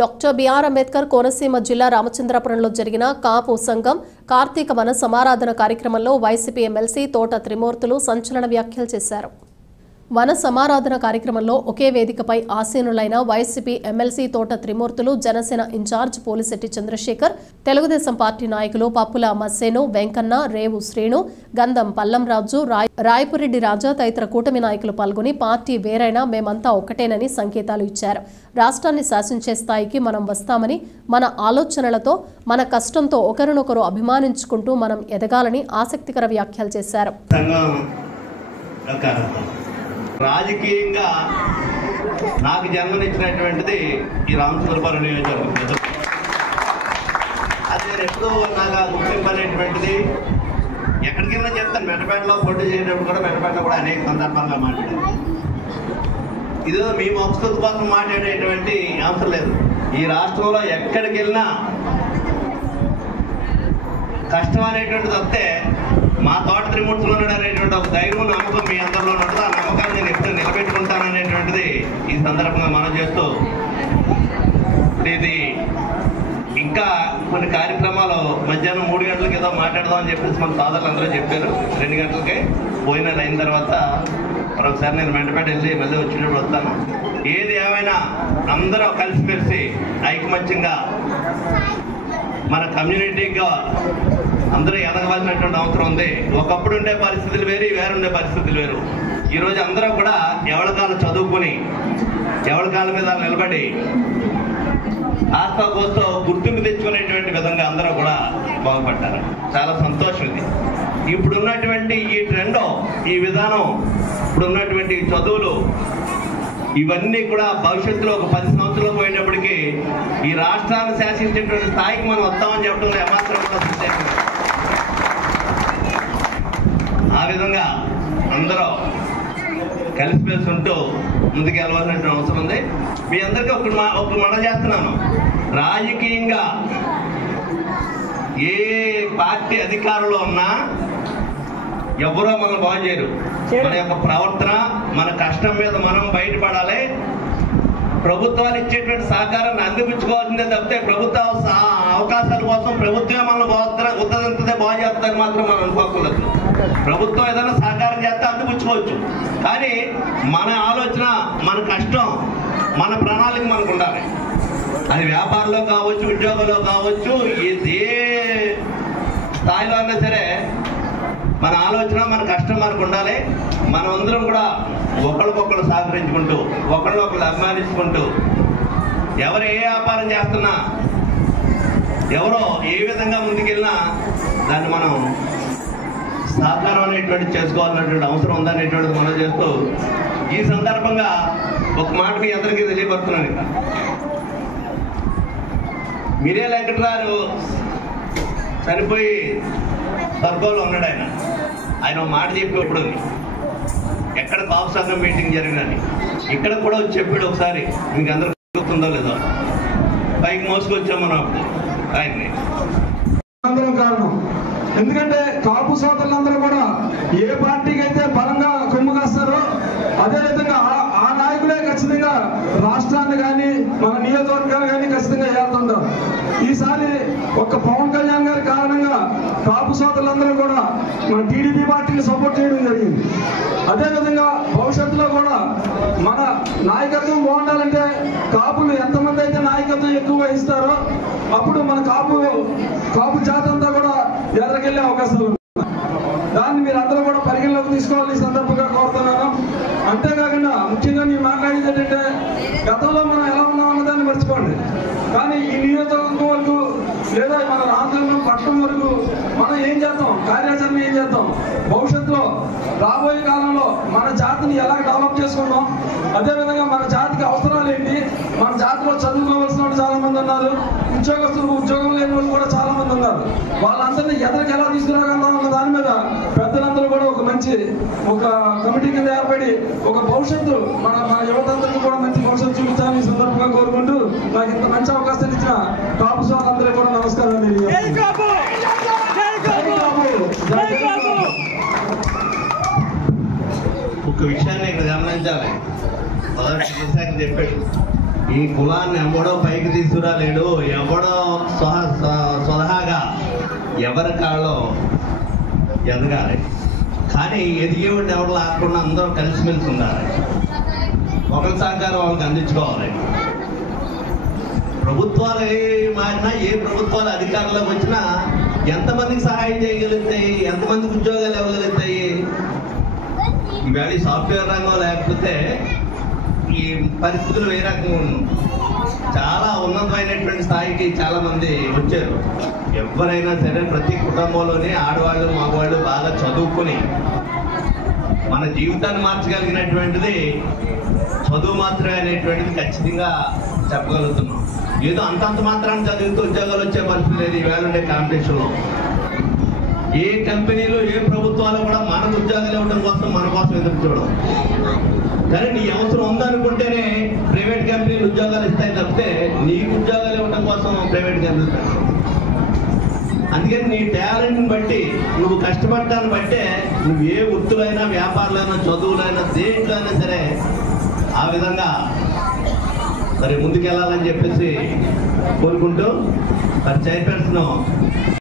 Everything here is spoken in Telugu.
డాక్టర్ బిఆర్ అంబేద్కర్ కోనసీమ జిల్లా రామచంద్రాపురంలో జరిగిన కాపు సంఘం కార్తీక వన సమారాధన కార్యక్రమంలో వైసీపీ ఎమ్మెల్సీ తోట త్రిమూర్తులు సంచలన వ్యాఖ్యలు చేశారు. వన సమారాధన కార్యక్రమంలో ఒకే వేదికపై ఆసీనులైన వైసీపీ ఎమ్మెల్సీ తోట త్రిమూర్తులు, జనసేన ఇన్ఛార్జ్ పోలిశెట్టి చంద్రశేఖర్, తెలుగుదేశం పార్టీ నాయకులు పప్పుల మస్సేను, వెంకన్న, రేవు శ్రీను, గంధం పల్లంరాజు, రాయపురెడ్డి రాజా తదితర కూటమి నాయకులు పాల్గొని పార్టీ వేరైనా మేమంతా ఒక్కటేనని సంకేతాలు ఇచ్చారు. రాష్ట్రాన్ని శాసించే స్థాయికి మనం వస్తామని, మన ఆలోచనలతో, మన కష్టంతో ఒకరినొకరు అభిమానించుకుంటూ మనం ఎదగాలని ఆసక్తికర వ్యాఖ్యలు చేశారు. రాజకీయంగా నాకు జన్మనిచ్చినటువంటిది ఈ రామచంద్రపురం నియోజకవర్గం. అది ఎప్పుడూ నాకు ఆ గుర్తింపు అనేటువంటిది ఎక్కడికైనా చెప్తాను. మెట్టపేటలో పోటీ చేసేటప్పుడు కూడా మెట్టపేటలో కూడా అనేక సందర్భాల్లో మాట్లాడాను. ఇదో మీ మొక్కల కోసం మాట్లాడేటువంటి అవసరం లేదు. ఈ రాష్ట్రంలో ఎక్కడికి వెళ్ళినా కష్టం అనేటువంటిది వస్తే మా తోట త్రిమూర్తులు ఉన్నాడు అనేటువంటి ఒక ధైర్యం, నమ్మకం మీ అందరిలో ఉంటుంది. ఆ నమ్మకాన్ని నేను ఎప్పుడు నిలబెట్టుకుంటాననేటువంటిది ఈ సందర్భంగా మనం చేస్తూ, ఇది ఇంకా కొన్ని కార్యక్రమాలు మధ్యాహ్నం 3 గంటలకు ఏదో మాట్లాడదాం అని చెప్పేసి మన సోదరులు అందరూ చెప్పారు. 2 గంటలకే భోజనాలు అయిన తర్వాత మరొకసారి నేను మెంటపేట వెళ్ళి మళ్ళీ వచ్చినప్పుడు వస్తాను. ఏది ఏమైనా అందరూ కలిసిమెలిసి ఐకమత్యంగా మన కమ్యూనిటీగా అందరూ ఎదగవలసినటువంటి అవసరం ఉంది. ఒకప్పుడు ఉండే పరిస్థితులు వేరు, వేరుండే పరిస్థితులు వేరు. ఈరోజు అందరూ కూడా ఎవరి కాలం చదువుకుని ఎవరి కాలం మీద నిలబడి ఆస్తా కోస్తో గుర్తింపు తెచ్చుకునేటువంటి విధంగా అందరూ కూడా బాగుపడ్డారు. చాలా సంతోషం ఇది. ఇప్పుడున్నటువంటి ఈ ట్రెండ్, ఈ విధానం, ఇప్పుడున్నటువంటి చదువులు, ఇవన్నీ కూడా భవిష్యత్తులో ఒక 10 సంవత్సరాలు పోయేటప్పటికీ ఈ రాష్ట్రాన్ని శాసించేటువంటి స్థాయికి మనం వస్తామని చెప్పడంలో ఏమాత్రం కూడా సందేహం లేదు. ఆ విధంగా అందరూ కలిసిమెలిసి ఉంటూ ముందుకు వెళ్ళవలసిన అవసరం ఉంది. మీ అందరికీ ఒక మనం చేస్తున్నాను. రాజకీయంగా ఏ పార్టీ అధికారంలో ఉన్నా ఎవరో మనం బాగు చేయరు. మన యొక్క ప్రవర్తన, మన కష్టం మీద మనం బయటపడాలి. ప్రభుత్వాలు ఇచ్చేటువంటి సహకారాన్ని అందిపుచ్చుకోవాల్సిందే తప్పితే ప్రభుత్వ అవకాశాల కోసం ప్రభుత్వమే మనం ఉత్తరంతే బాగు చేస్తుందని మాత్రం మనం అనుకోకూడదు. ప్రభుత్వం ఏదైనా సహకారం చేస్తే అందిపుచ్చుకోవచ్చు, కానీ మన ఆలోచన, మన కష్టం, మన ప్రణాళిక మనకు ఉండాలి. అది వ్యాపారంలో కావచ్చు, ఉద్యోగంలో కావచ్చు, ఏ స్థాయిలో అయినా సరే మన ఆలోచన, మన కష్టం మనకు ఉండాలి. మనం అందరం కూడా ఒకరికొకరు సహకరించుకుంటూ, ఒకరినొకరు అభిమానించుకుంటూ, ఎవరు ఏ వ్యాపారం చేస్తున్నా, ఎవరో ఏ విధంగా ముందుకెళ్ళినా దాన్ని మనం సహకారం అనేటువంటి చేసుకోవాలనేటువంటి అవసరం ఉందనేటువంటిది మనం చేస్తూ, ఈ సందర్భంగా ఒక మాట మీ అందరికీ తెలియపడుతున్నాను. ఇక్కడ మీరే వెంకటరావు చనిపోయి స్వర్గంలో ఉన్నాడు. ఆయన ఒక మాట చెప్పేప్పుడు ఎక్కడ కాపు సంఘం మీటింగ్ జరిగినని ఇక్కడ కూడా వచ్చి చెప్పాడు. ఒకసారి మీకు అందరికి గుర్తుందో లేదో, పైకి మోసుకొచ్చాం మనం అప్పుడు ఆయన్ని. కారణం ఎందుకంటే కాపు సోదరులందరూ కూడా ఏ పార్టీకి అయితే బలంగా కొమ్ము కాస్తారో అదేవిధంగా ఆ నాయకులే ఖచ్చితంగా రాష్ట్రాన్ని కానీ మన నియోజకవర్గాన్ని కానీ ఖచ్చితంగా ఏళ్తుంటారు. ఈసారి ఒక్క పవన్ కళ్యాణ్ గారి కారణంగా కాపు సోదరులందరూ కూడా మన టీడీపీ పార్టీని సపోర్ట్ చేయడం జరిగింది. అదేవిధంగా భవిష్యత్తులో కూడా మన నాయకత్వం బాగుండాలంటే కాపులు ఎంతమంది అయితే నాయకత్వం ఎక్కువ వహిస్తారో అప్పుడు మన కాపు జాతి అంతా కూడా ఎదరికెళ్లే అవకాశాలు ఉన్నాయి. దాన్ని మీరు అందరూ కూడా పరిగణలోకి తీసుకోవాలి ఈ సందర్భంగా కోరుతున్నాను. అంతేకాకుండా ముఖ్యంగా నేను మాట్లాడేది ఏంటంటే, గతంలో మనం ఎలా ఉన్నాం అన్నదాన్ని మర్చిపోండి, కానీ ఈ నియోజకవర్గం వరకు లేదా మన రామచంద్రం పట్టణం వరకు మనం ఏం చేద్దాం, కార్యాచరణ ఏం చేద్దాం, భవిష్యత్తులో రాబోయే కాలంలో మన జాతిని ఎలా డెవలప్ చేసుకుంటాం, అదేవిధంగా మన జాతికి అవసరాలు ఏంటి, మన జాతిలో చదువుకోవాల్సిన వాళ్ళు చాలా మంది ఉన్నారు, ఉద్యోగస్తులు ఉద్యోగం లేని వాళ్ళు కూడా చాలా మంది ఉన్నారు. వాళ్ళందరినీ ఎదరికి ఎలా తీసుకురాగలుగుతాం అన్న దాని మీద పెద్దలందరూ కూడా ఒక మంచి కమిటీ కింద ఏర్పడి ఒక భవిష్యత్తు మన యువతందరికీ కూడా మంచి భవిష్యత్తు చూపించాలని ఈ సందర్భంగా కోరుకుంటూ నాకు ఇంత మంచి అవకాశం ఇచ్చిన కాపు సోదరులందరికీ కూడా నమస్కారం. ఒక విషయాన్ని ఇక్కడ గమనించాలి. చెప్పాడు ఈ కులాన్ని ఎవడో పైకి తీసుకురాలేడు, ఎవడో స్వతహాగా ఎవరి కాళ్ళలో ఎదగాలి. కానీ ఎదిగేవాడిని ఎవరు లేకుండా అందరూ కలిసిమెలిసి ఉండాలి. ఒకరి సహకారం వాళ్ళకి అందించుకోవాలి. ప్రభుత్వాలు ఏ మారినా, ఏ ప్రభుత్వాలు అధికారంలోకి వచ్చినా ఎంతమందికి సహాయం చేయగలుగుతాయి, ఎంతమందికి ఉద్యోగాలు ఇవ్వగలుగుతాయి? ఈవేళ ఈ సాఫ్ట్వేర్ రంగం లేకపోతే ఈ పరిస్థితులు ఏ రకంగా చాలా ఉన్నతమైనటువంటి స్థాయికి చాలా మంది వచ్చారు. ఎవరైనా సరే ప్రతి కుటుంబంలోనే ఆడవాళ్ళు మగవాళ్ళు బాగా చదువుకుని మన జీవితాన్ని మార్చగలిగినటువంటిది చదువు మాత్రమే అనేటువంటిది ఖచ్చితంగా చెప్పగలుగుతున్నాం. ఏదో అంతంత మాత్రాన్ని చదివితే ఉద్యోగాలు వచ్చే పరిస్థితి లేదు ఈవేళ ఉండే కాంపిటీషన్లో. ఏ కంపెనీలు, ఏ ప్రభుత్వాలు కూడా మనకు ఉద్యోగాలు ఇవ్వడం కోసం మన కోసం ఎదురు చూడడం. కానీ నీ అవసరం ఉందనుకుంటేనే ప్రైవేట్ కంపెనీలు ఉద్యోగాలు ఇస్తాయి తప్పితే నీకు ఉద్యోగాలు ఇవ్వడం కోసం ప్రైవేట్ కంపెనీలు పెట్టడం. అందుకని నీ టాలెంట్ని బట్టి, నువ్వు కష్టపడటాన్ని బట్టే నువ్వు ఏ వృత్తులైనా, వ్యాపారాలైనా, చదువులైనా, దేంట్లో అయినా సరే ఆ విధంగా మరి ముందుకెళ్ళాలని చెప్పేసి కోరుకుంటూ మరి చైర్పర్సన్